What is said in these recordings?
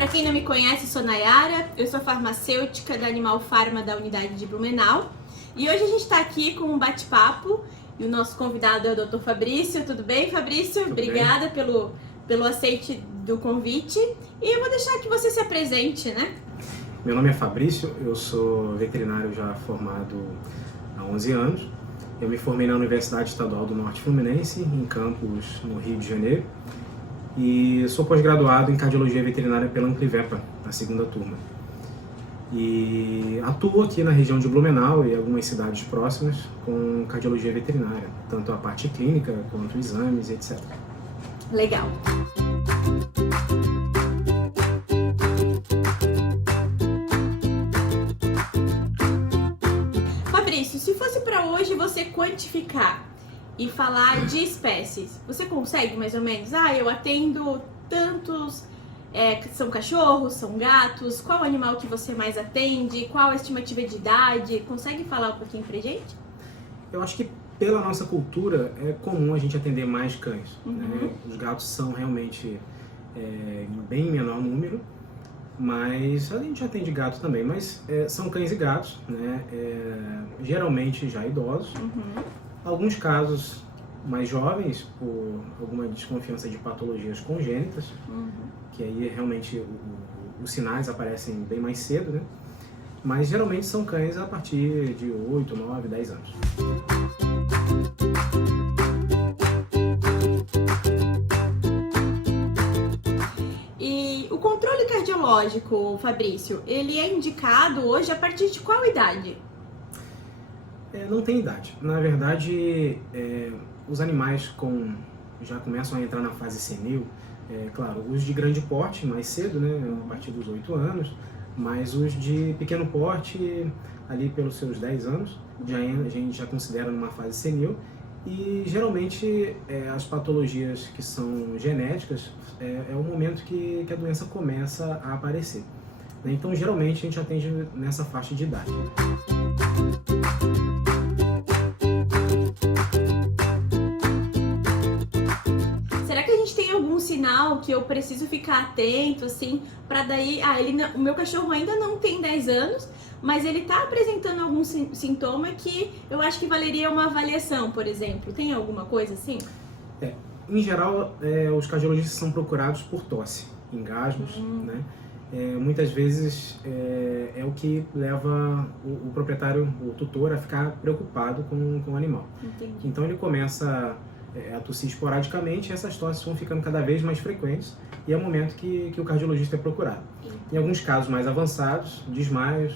Para quem não me conhece, sou Nayara, eu sou farmacêutica da Animal Pharma da unidade de Blumenau. E hoje a gente está aqui com um bate-papo e o nosso convidado é o Dr. Fabrício. Tudo bem, Fabrício? Tudo Obrigada bem. pelo aceite do convite. E eu vou deixar que você se apresente, né? Meu nome é Fabrício, eu sou veterinário já formado há 11 anos. Eu me formei na Universidade Estadual do Norte Fluminense, em campus no Rio de Janeiro. E sou pós-graduado em Cardiologia Veterinária pela Amplivepa, na segunda turma. E atuo aqui na região de Blumenau e algumas cidades próximas com cardiologia veterinária, tanto a parte clínica quanto exames, etc. Legal. Fabrício, se fosse para hoje você quantificar e falar de espécies, você consegue mais ou menos? Eu atendo tantos, são cachorros, são gatos, qual animal que você mais atende, qual a estimativa de idade? Consegue falar um pouquinho pra gente? Eu acho que pela nossa cultura é comum a gente atender mais cães, né? Os gatos são realmente em bem menor número, mas a gente atende gatos também, mas são cães e gatos, né? Geralmente já idosos. Alguns casos mais jovens, por alguma desconfiança de patologias congênitas, que aí realmente os sinais aparecem bem mais cedo, né? Mas geralmente são cães a partir de 8, 9, 10 anos. E o controle cardiológico, Fabrício, ele é indicado hoje a partir de qual idade? Não tem idade. Na verdade, os animais já começam a entrar na fase senil, claro, os de grande porte mais cedo, né, a partir dos 8 anos, mas os de pequeno porte, ali pelos seus 10 anos, a gente já considera numa fase senil. E geralmente as patologias que são genéticas é o momento que a doença começa a aparecer. Então, geralmente, a gente atende nessa faixa de idade. Será que a gente tem algum sinal que eu preciso ficar atento, assim, para daí... o meu cachorro ainda não tem 10 anos, mas ele tá apresentando algum sintoma que eu acho que valeria uma avaliação, por exemplo. Tem alguma coisa assim? Em geral, os cardiologistas são procurados por tosse, engasgos, né? Muitas vezes é o que leva o proprietário, o tutor, a ficar preocupado com o animal. Entendi. Então ele começa a tossir esporadicamente e essas tosses vão ficando cada vez mais frequentes e é o momento que o cardiologista é procurado. Em alguns casos mais avançados, desmaios,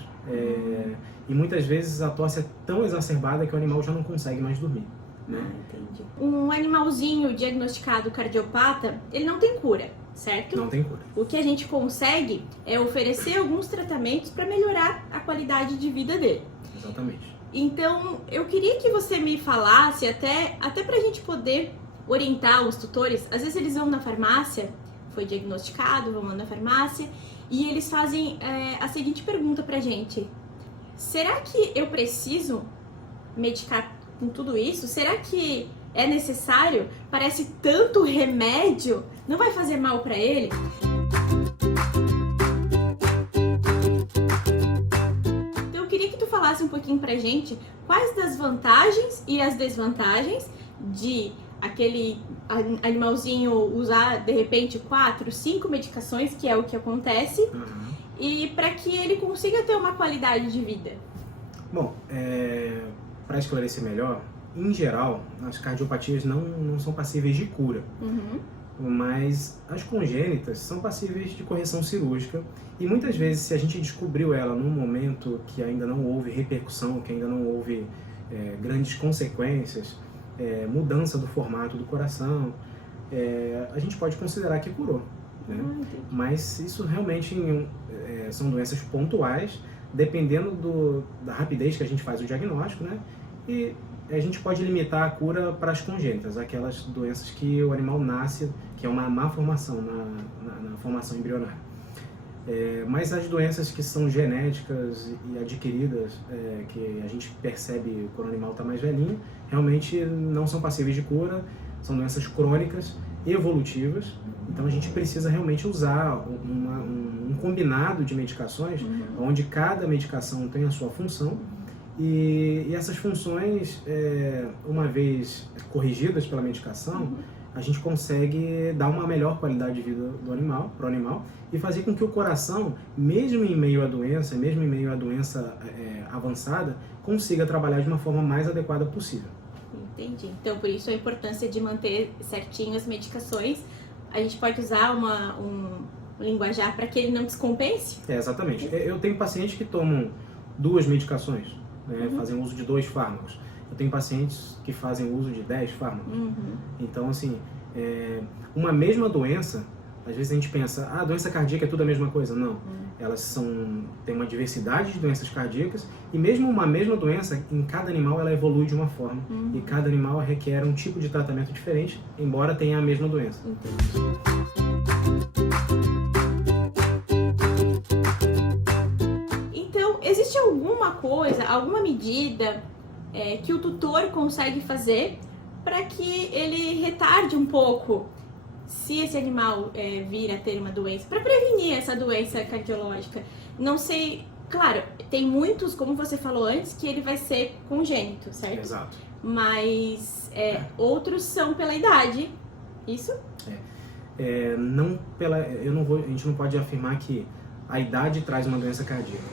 e muitas vezes a tosse é tão exacerbada que o animal já não consegue mais dormir, né? Entendi. Um animalzinho diagnosticado cardiopata, ele não tem cura, certo? Não tem cura. O que a gente consegue é oferecer alguns tratamentos para melhorar a qualidade de vida dele. Exatamente. Então, eu queria que você me falasse, até pra gente poder orientar os tutores. Às vezes eles vão na farmácia, foi diagnosticado, vão lá na farmácia, e eles fazem a seguinte pergunta pra gente: será que eu preciso medicar com tudo isso? Será que é necessário? Parece tanto remédio, não vai fazer mal pra ele? Então eu queria que tu falasse um pouquinho pra gente quais das vantagens e as desvantagens de aquele animalzinho usar de repente 4, 5 medicações, que é o que acontece, e para que ele consiga ter uma qualidade de vida. Bom, para esclarecer melhor, em geral, as cardiopatias não são passíveis de cura, mas as congênitas são passíveis de correção cirúrgica e muitas vezes, se a gente descobriu ela num momento que ainda não houve repercussão, que ainda não houve grandes consequências, mudança do formato do coração, a gente pode considerar que curou, né? Mas isso realmente são doenças pontuais, dependendo da rapidez que a gente faz o diagnóstico, né? E a gente pode limitar a cura para as congênitas, aquelas doenças que o animal nasce, que é uma má formação na formação embrionária. Mas as doenças que são genéticas e adquiridas, que a gente percebe quando o animal está mais velhinho, realmente não são passíveis de cura, são doenças crônicas evolutivas. Então a gente precisa realmente usar um combinado de medicações, onde cada medicação tem a sua função, e essas funções, uma vez corrigidas pela medicação, a gente consegue dar uma melhor qualidade de vida para o animal e fazer com que o coração, mesmo em meio à doença, avançada, consiga trabalhar de uma forma mais adequada possível. Entendi. Então, por isso a importância de manter certinho as medicações. A gente pode usar um linguajar para que ele não descompense? Exatamente. Eu tenho pacientes que tomam 2 medicações, né, fazem uso de 2 fármacos. Eu tenho pacientes que fazem uso de 10 fármacos. Então, assim, uma mesma doença, às vezes a gente pensa, a doença cardíaca é tudo a mesma coisa. Não. Elas têm uma diversidade de doenças cardíacas, e mesmo uma mesma doença, em cada animal ela evolui de uma forma. E cada animal requer um tipo de tratamento diferente, embora tenha a mesma doença. Entendi. Então, existe alguma coisa, alguma medida que o tutor consegue fazer para que ele retarde um pouco se esse animal vir a ter uma doença, para prevenir essa doença cardiológica? Não sei, claro, tem muitos, como você falou antes, que ele vai ser congênito, certo? Exato. Mas outros são pela idade, isso? A gente não pode afirmar que a idade traz uma doença cardíaca,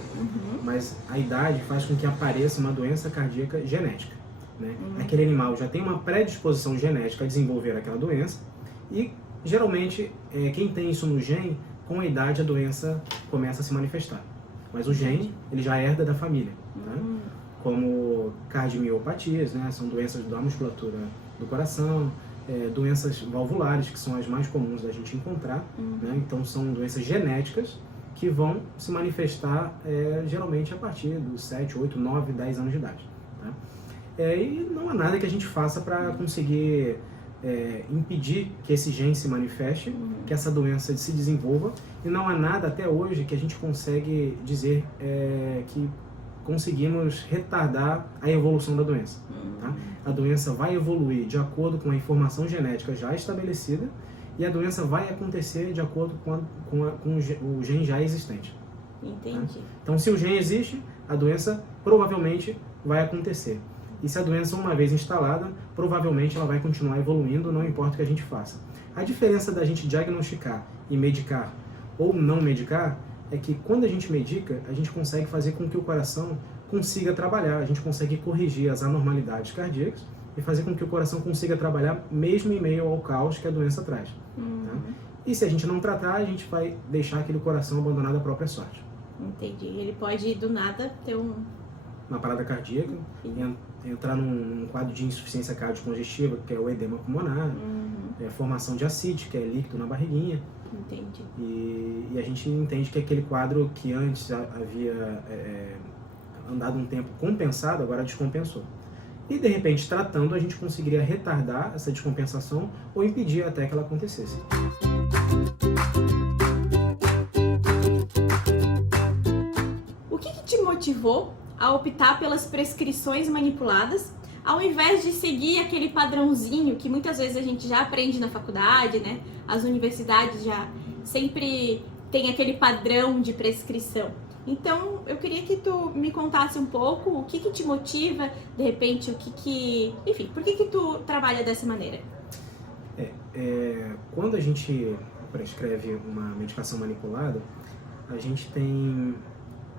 mas a idade faz com que apareça uma doença cardíaca genética, né? Aquele animal já tem uma predisposição genética a desenvolver aquela doença, e geralmente quem tem isso no gene, com a idade a doença começa a se manifestar. Mas o gene, ele já herda da família, né? Como cardiomiopatias, né? São doenças da musculatura do coração, doenças valvulares, que são as mais comuns da gente encontrar, né? Então são doenças genéticas que vão se manifestar geralmente a partir dos 7, 8, 9, 10 anos de idade, tá? E não há nada que a gente faça para conseguir impedir que esse gene se manifeste, que essa doença se desenvolva, e não há nada até hoje que a gente consegue dizer que conseguimos retardar a evolução da doença, tá? A doença vai evoluir de acordo com a informação genética já estabelecida, e a doença vai acontecer de acordo com o gene já existente. Entendi. Tá? Então, se o gene existe, a doença provavelmente vai acontecer. E se a doença, uma vez instalada, provavelmente ela vai continuar evoluindo, não importa o que a gente faça. A diferença da gente diagnosticar e medicar ou não medicar é que quando a gente medica, a gente consegue fazer com que o coração consiga trabalhar, a gente consegue corrigir as anormalidades cardíacas e fazer com que o coração consiga trabalhar mesmo em meio ao caos que a doença traz. Tá? E se a gente não tratar, a gente vai deixar aquele coração abandonado à própria sorte. Entendi. Ele pode, do nada, ter uma parada cardíaca, entrar num quadro de insuficiência cardiocongestiva, que é o edema pulmonar, formação de ascite, que é líquido na barriguinha. Entendi. E a gente entende que aquele quadro que antes havia andado um tempo compensado, agora descompensou. E, de repente, tratando, a gente conseguiria retardar essa descompensação ou impedir até que ela acontecesse. O que te motivou a optar pelas prescrições manipuladas, ao invés de seguir aquele padrãozinho que muitas vezes a gente já aprende na faculdade, né? As universidades já sempre tem aquele padrão de prescrição. Então, eu queria que tu me contasse um pouco o que te motiva, de repente, enfim, por que tu trabalha dessa maneira? Quando a gente prescreve uma medicação manipulada, a gente tem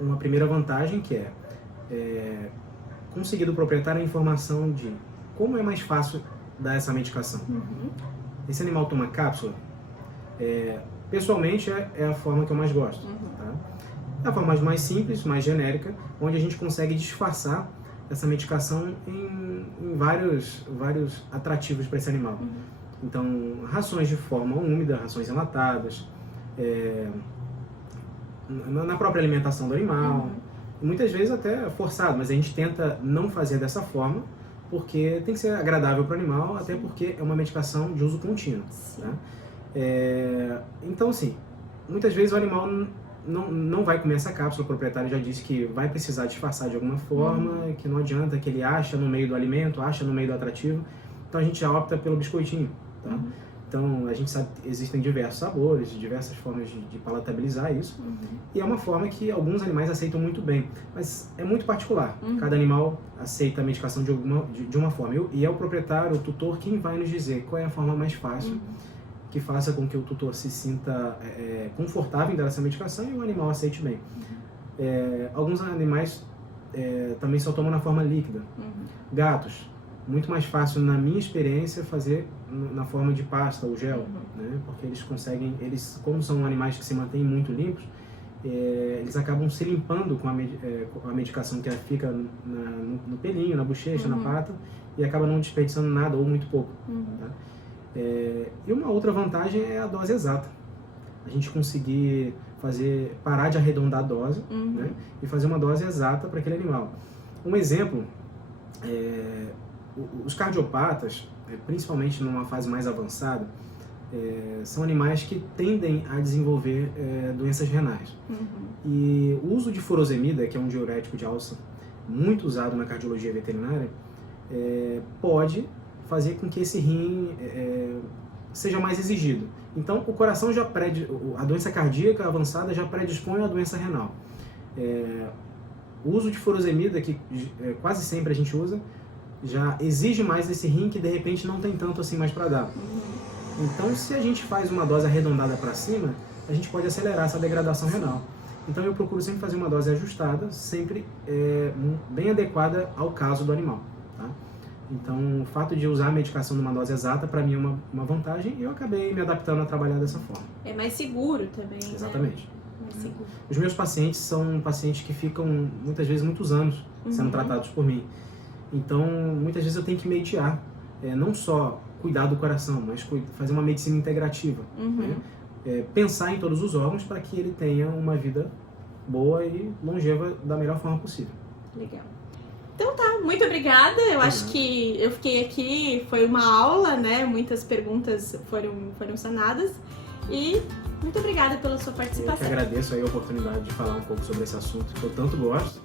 uma primeira vantagem, que conseguir do proprietário a informação de como é mais fácil dar essa medicação. Esse animal toma cápsula, pessoalmente é a forma que eu mais gosto. Tá? É a forma mais simples, mais genérica, onde a gente consegue disfarçar essa medicação em vários atrativos para esse animal. Então, rações de forma úmida, rações enlatadas, na própria alimentação do animal, muitas vezes até forçado, mas a gente tenta não fazer dessa forma, porque tem que ser agradável para o animal, até porque é uma medicação de uso contínuo. Tá? Então, assim, muitas vezes o animal não vai comer essa cápsula, o proprietário já disse que vai precisar disfarçar de alguma forma, que não adianta, que ele acha no meio do alimento, acha no meio do atrativo, então a gente já opta pelo biscoitinho. Tá? Então, a gente sabe que existem diversos sabores, diversas formas de palatabilizar isso. E é uma forma que alguns animais aceitam muito bem, mas é muito particular. Cada animal aceita a medicação de uma forma. E é o proprietário, o tutor, quem vai nos dizer qual é a forma mais fácil, que faça com que o tutor se sinta confortável em dar essa medicação e o animal aceite bem. Alguns animais também só tomam na forma líquida. Gatos, muito mais fácil, na minha experiência, fazer na forma de pasta ou gel, né? Porque eles conseguem, como são animais que se mantêm muito limpos, eles acabam se limpando com a medicação que fica no pelinho, na bochecha, na pata, e acaba não desperdiçando nada ou muito pouco. Tá? E uma outra vantagem é a dose exata. A gente conseguir parar de arredondar a dose, né? E fazer uma dose exata para aquele animal. Um exemplo, os cardiopatas, principalmente numa fase mais avançada, são animais que tendem a desenvolver doenças renais. E o uso de furosemida, que é um diurético de alça muito usado na cardiologia veterinária, pode fazer com que esse rim seja mais exigido. Então, o coração a doença cardíaca avançada já predispõe à doença renal. O uso de furosemida, que quase sempre a gente usa, já exige mais desse rim que de repente não tem tanto assim mais para dar. Então, se a gente faz uma dose arredondada para cima, a gente pode acelerar essa degradação renal. Então, eu procuro sempre fazer uma dose ajustada, sempre bem adequada ao caso do animal. Tá? Então, o fato de usar a medicação numa dose exata, para mim, é uma vantagem e eu acabei me adaptando a trabalhar dessa forma. É mais seguro também, Exatamente. Né? Mais seguro. Os meus pacientes são pacientes que ficam, muitas vezes, muitos anos sendo tratados por mim. Então, muitas vezes eu tenho que mediar, não só cuidar do coração, mas fazer uma medicina integrativa. Né? Pensar em todos os órgãos para que ele tenha uma vida boa e longeva da melhor forma possível. Legal. Então tá, muito obrigada. Eu acho que eu fiquei aqui, foi uma aula, né? Muitas perguntas foram sanadas. E muito obrigada pela sua participação. Eu que agradeço aí a oportunidade de falar um pouco sobre esse assunto que eu tanto gosto.